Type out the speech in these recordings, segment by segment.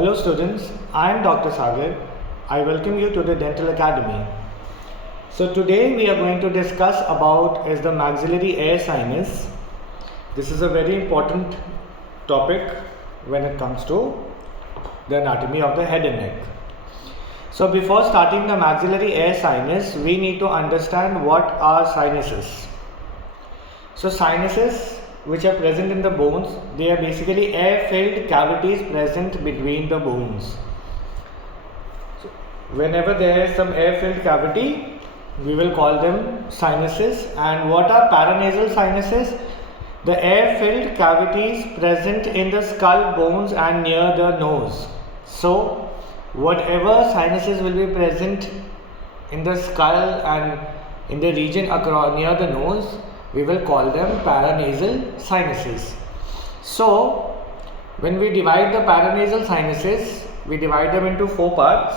Hello students, I am Dr. Sagar. I welcome you to the Dental Academy. So today we are going to discuss about is the maxillary air sinus. This is a very important topic when it comes to the anatomy of the head and neck. So before starting the maxillary air sinus, we need to understand what are sinuses. So sinuses which are present in the bones, they are basically air-filled cavities present between the bones. So whenever there is some air-filled cavity, we will call them sinuses. And what are paranasal sinuses? The air-filled cavities present in the skull bones and near the nose. So whatever sinuses will be present in the skull and in the region across near the nose, we will call them paranasal sinuses. So when we divide the paranasal sinuses, we divide them into four parts.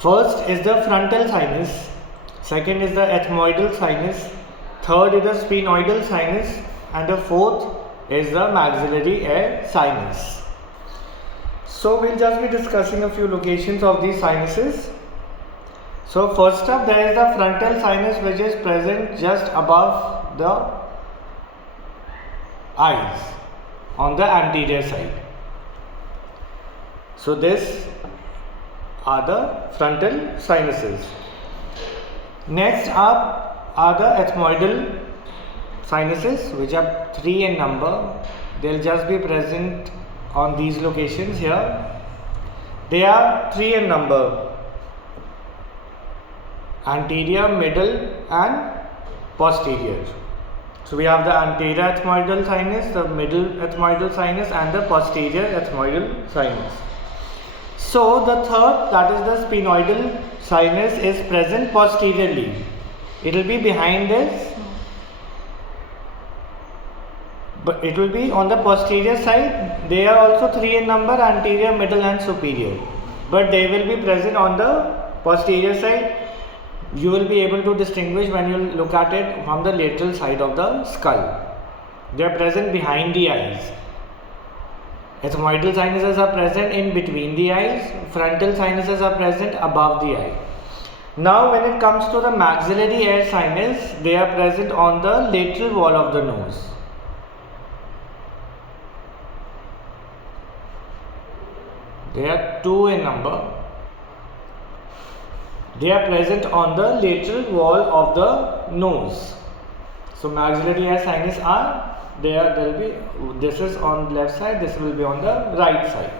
First is the frontal sinus, second is the ethmoidal sinus, third is the sphenoidal sinus, and the fourth is the maxillary air sinus. So we'll just be discussing a few locations of these sinuses. So first up, there is the frontal sinus, which is present just above the eyes on the anterior side. So these are the frontal sinuses. Next up are the ethmoidal sinuses, which are 3 in number. They'll just be present on these locations here. They are 3 in number: anterior, middle and posterior. So we have the anterior ethmoidal sinus, the middle ethmoidal sinus and the posterior ethmoidal sinus. So the third, that is the sphenoidal sinus, is present posteriorly. It will be behind this, but it will be on the posterior side. They are also 3 in number: anterior, middle and superior, but they will be present on the posterior side. You will be able to distinguish when you look at it from the lateral side of the skull. They are present behind the eyes. Ethmoidal sinuses are present in between the eyes. Frontal sinuses are present above the eye. Now when it comes to the maxillary air sinus, they are present on the lateral wall of the nose. They are 2 in number. They are present on the lateral wall of the nose. So maxillary air sinus are there. There will be, this is on left side, this will be on the right side.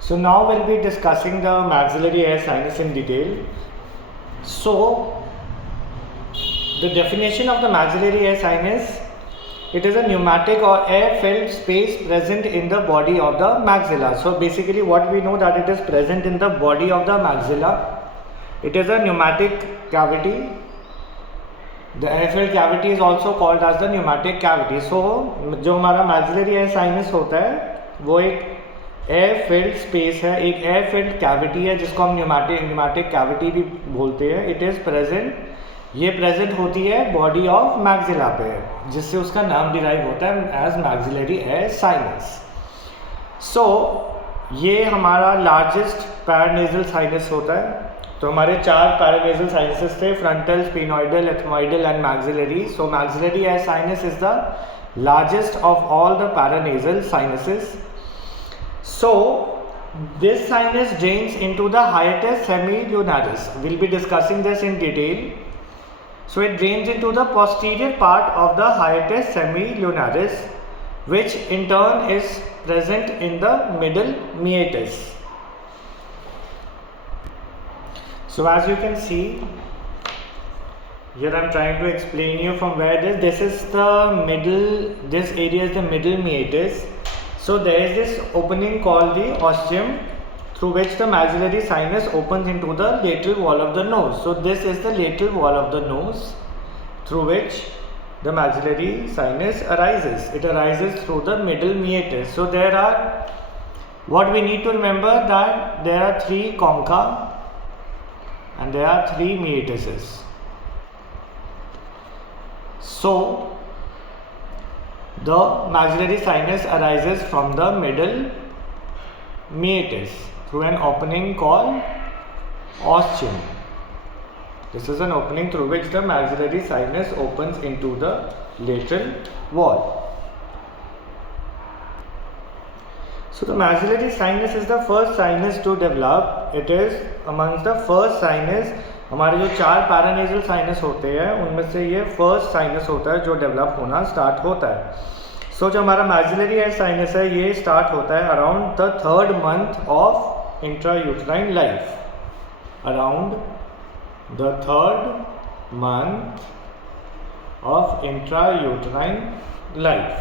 So now we'll be discussing the maxillary air sinus in detail. So the definition of the maxillary air sinus: it is a pneumatic or air-filled space present in the body of the maxilla. So basically what we know, that it is present in the body of the maxilla. It is a pneumatic cavity. The air-filled cavity is also called as the pneumatic cavity. So जो हमारा maxillary air sinus होता है, वो एक air-filled space है, एक air-filled cavity है, जिसको हम pneumatic cavity भी बोलते हैं. It is present, ये प्रेजेंट होती है बॉडी ऑफ मैक्सिला पे, जिससे उसका नाम डिराइव होता है एज मैक्सिलरी एयर साइनस. सो ये हमारा लार्जेस्ट पैरानेजल साइनस होता है. तो हमारे 4 पैरानेजल साइनसेस थे: frontal, sphenoidal, ethmoidal and maxillary. So maxillary air sinus is the largest of all the paranasal sinuses. So this sinus drains into the hiatus semilunaris. We'll be discussing this in detail. So it drains into the posterior part of the hiatus semilunaris, which in turn is present in the middle meatus. So as you can see, here I am trying to explain you from where this is the middle, this area is the middle meatus. So there is this opening called the ostium, through which the maxillary sinus opens into the lateral wall of the nose. So this is the lateral wall of the nose through which the maxillary sinus arises. It arises through the middle meatus. So there are, what we need to remember, that there are 3 concha and there are 3 meatuses. So The maxillary sinus arises from the middle meatus through an opening called ostium. This is an opening through which the maxillary sinus opens into the lateral wall. So the maxillary sinus is the first sinus to develop. It is amongst the first sinus. हमारे जो 4 paranasal sinus होते हैं उनमें से ये first sinus होता है जो डेवलप होना स्टार्ट होता है. सो जो हमारा मैक्सिलरी एयर साइनस है ये स्टार्ट होता है around the 3rd month of intrauterine life. Around the 3rd month of intrauterine life.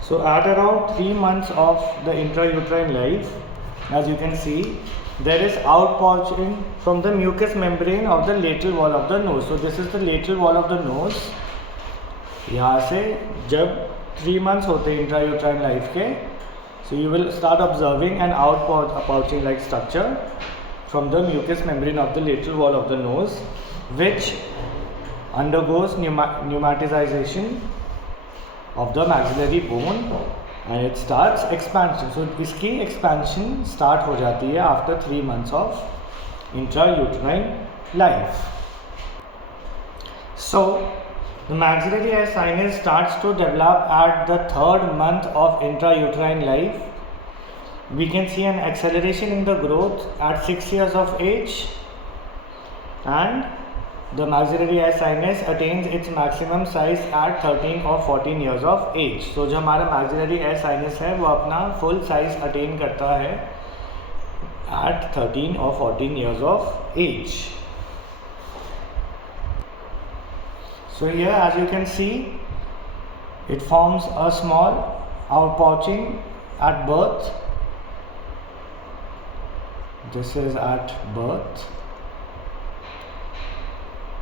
So at around 3 months of the intrauterine life, as you can see, there is outpouching from the mucous membrane of the lateral wall of the nose. So this is the lateral wall of the nose. यहाँ से जब 3 months होते हैं intrauterine life के, so you will start observing an outpouching like structure from the mucous membrane of the lateral wall of the nose, which undergoes pneumatization of the maxillary bone and it starts expansion. So इसकी expansion start हो जाती है after 3 months of intrauterine life. So the maxillary air sinus starts to develop at the 3rd month of intrauterine life. We can see an acceleration in the growth at 6 years of age, and the maxillary air sinus attains its maximum size at 13 or 14 years of age. So जो हमारा maxillary air sinus है वो अपना full size attain करता है at 13 or 14 years of age. So here as you can see, it forms a small outpouching at birth. This is at birth.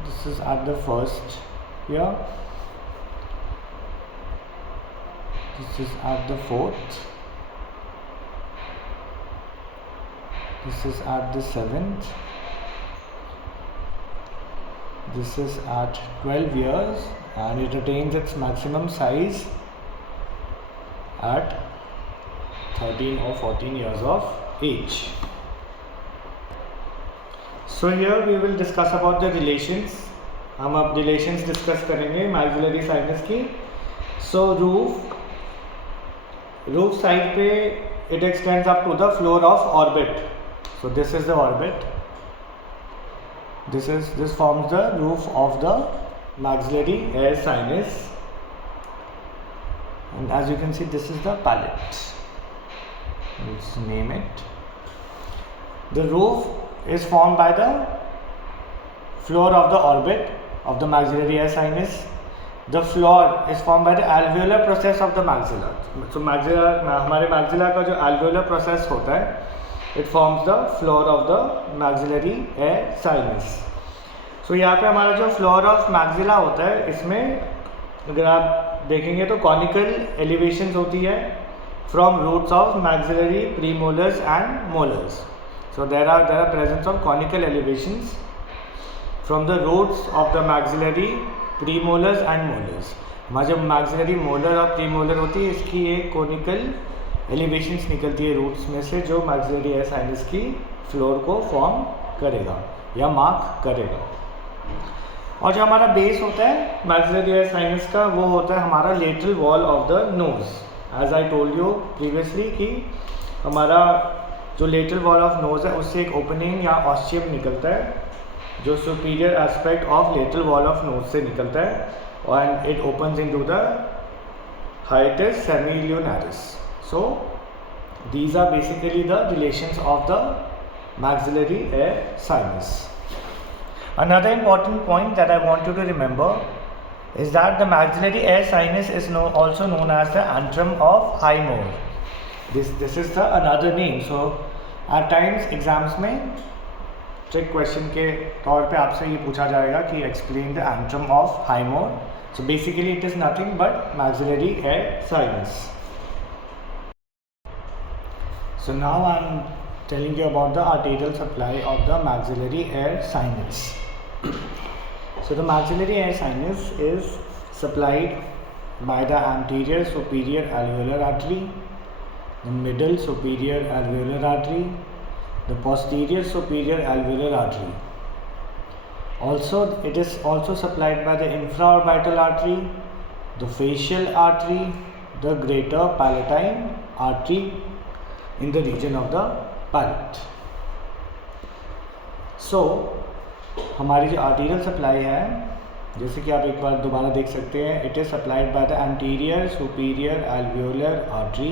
This is at the first year. This is at the 4th. This is at the 7th. This is at 12 years and it attains its maximum size at 13 or 14 years of age. So here we will discuss about the relations. हम अब relations discuss करेंगे maxillary sinus की. So roof side पे it extends up to the floor of orbit. So this is the orbit. This forms the roof of the maxillary air sinus. And as you can see, this is the palate. Let's name it. The roof is formed by the floor of the orbit of the maxillary air sinus. The floor is formed by the alveolar process of the maxilla. So हमारे maxilla का जो alveolar process होता है, it forms the floor of the maxillary air sinus. So यहाँ पे हमारा जो floor of maxilla होता है, इसमें अगर आप देखेंगे तो conical elevations होती है from roots of maxillary premolars and molars. So there are presence of conical elevations from the roots of the maxillary premolars and molars. हमारे जब maxillary molar और premolar होती है इसकी एक conical elevations निकलती है roots में से जो maxillary air sinus की floor को form करेगा या mark करेगा. और जो हमारा base होता है maxillary air sinus का वो होता है हमारा lateral wall of the nose. As I told you previously कि हमारा जो लेटरल वॉल ऑफ नोज है उससे एक ओपनिंग या ऑस्टियम निकलता है जो superior aspect of lateral wall of nose से निकलता है and it opens into the hiatus semilunaris. So these are basically the relations of the maxillary air sinus. Another important point that I want you to remember is that the maxillary air sinus is also known as the antrum of Highmore. This is the another name. So at times exams में trick question के तौर पे आपसे ये पूछा जाएगा कि explain the antrum of Highmore. So basically it is nothing but maxillary air sinus. So now I am telling you about the arterial supply of the maxillary air sinus. So the maxillary air sinus is supplied by the anterior superior alveolar artery, the middle superior alveolar artery, the posterior superior alveolar artery. Also, it is also supplied by the infraorbital artery, the facial artery, the greater palatine artery in the region of the palate. So, हमारी जो arterial supply है, जैसे कि आप एक बार दोबारा देख सकते हैं, it is supplied by the anterior superior alveolar artery,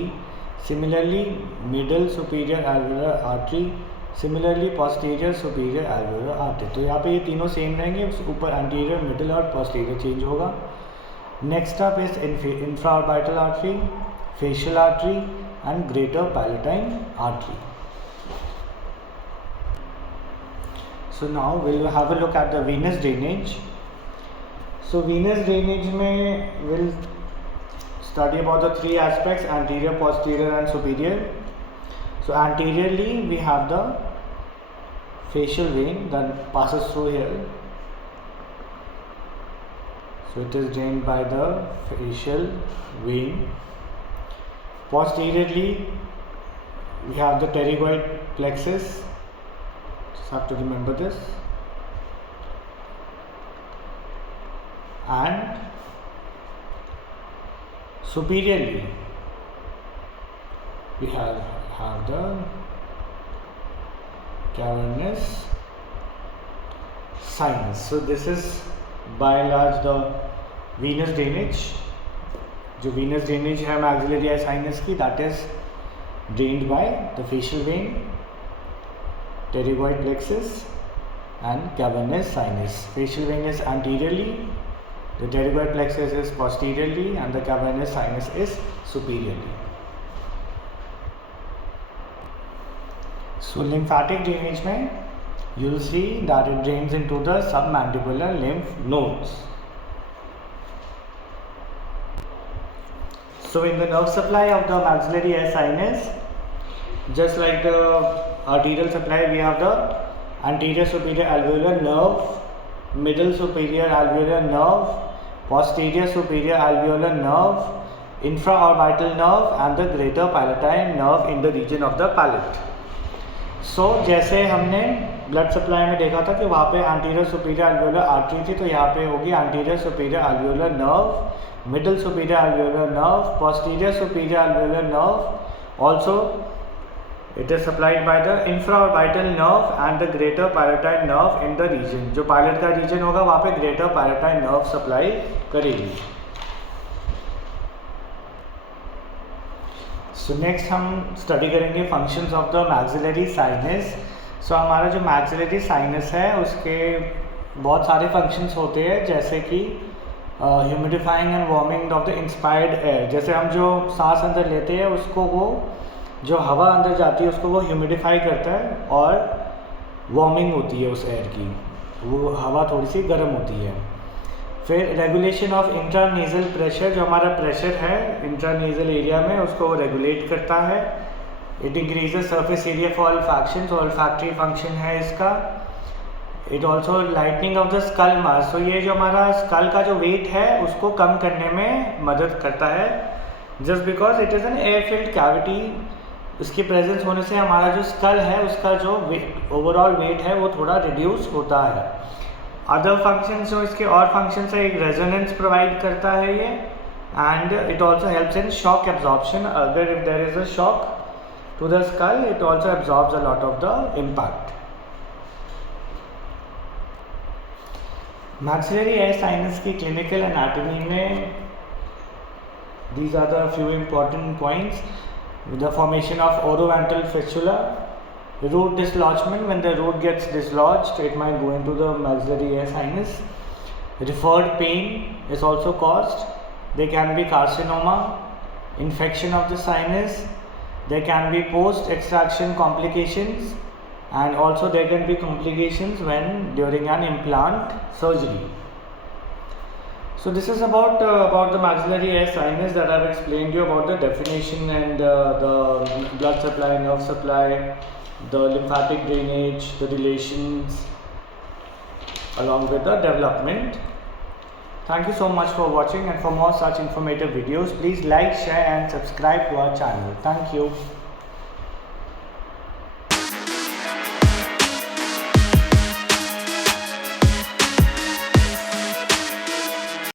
similarly middle superior alveolar artery, similarly posterior superior alveolar artery. तो यहाँ पे ये तीनों सेम रहेंगे, ऊपर एंटीरियर, मिडल और पोस्टीरियर चेंज होगा. Next up is infraorbital artery, facial artery and greater palatine artery. So now we'll have a look at the venous drainage. So venous drainage में we'll study about the three aspects: anterior, posterior and superior. So anteriorly we have the facial vein that passes through here. So it is drained by the facial vein. Posteriorly we have the pterygoid plexus. Have to remember this. And superiorly we have the cavernous sinus. So this is by and large the venous drainage. जो venous drainage है maxillary air sinus की, that is drained by the facial vein, pterygoid plexus and cavernous sinus. Facial vein is anteriorly, the pterygoid plexus is posteriorly and the cavernous sinus is superiorly. So lymphatic drainage में you will see that it drains into the submandibular lymph nodes. So in the nerve supply of the maxillary air sinus, just like the arterial supply, we have the anterior superior alveolar nerve, middle superior alveolar nerve, posterior superior alveolar nerve, infraorbital nerve and the greater palatine nerve in the region of the palate. So जैसे हमने blood supply में देखा था कि वहाँ पे anterior superior alveolar artery थी, तो यहाँ पे होगी anterior superior alveolar nerve, middle superior alveolar nerve, posterior superior alveolar nerve. Also it is supplied by the infraorbital nerve and the greater palatine nerve in the region. जो palate का region होगा वहाँ पे greater palatine nerve supply करेगी. So next हम study करेंगे functions of the maxillary sinus. So हमारा जो maxillary sinus है उसके बहुत सारे functions होते हैं, जैसे कि humidifying and warming of the inspired air. जैसे हम जो सांस अंदर लेते हैं उसको वो जो हवा अंदर जाती है उसको वो ह्यूमिडिफाई करता है और वार्मिंग होती है उस एयर की, वो हवा थोड़ी सी गर्म होती है. फिर रेगुलेशन ऑफ इंट्रानेजल प्रेशर, जो हमारा प्रेशर है इंट्रानेजल एरिया में उसको रेगुलेट करता है. It increases surface area for olfaction, तो ऑल्फैक्टरी फंक्शन है इसका. It also lightning of the skull mass, तो ये जो हमारा स्कल का जो वेट है उसको कम करने में मदद करता है. Just because it is an air filled cavity, उसकी प्रेजेंस होने से हमारा जो स्कल है उसका जो ओवरऑल वेट है वो थोड़ा रिड्यूस होता है. अदर फंक्शंस जो इसके और फंक्शंस है, एक रेजोनेंस प्रोवाइड करता है ये, and it also helps in shock absorption. अगर if there is a shock to the skull, it also absorbs a lot of the impact. Maxillary air sinus की क्लिनिकल एनाटॉमी में these are the few important points. The formation of orovantral fistula, root dislodgement. When the root gets dislodged, it might go into the maxillary air sinus. Referred pain is also caused. There can be carcinoma, infection of the sinus. There can be post-extraction complications, and also there can be complications when during an implant surgery. So this is about the maxillary air sinus that I've explained you about the definition and the blood supply, nerve supply, the lymphatic drainage, the relations along with the development. Thank you so much for watching, and for more such informative videos, please like, share and subscribe to our channel. Thank you.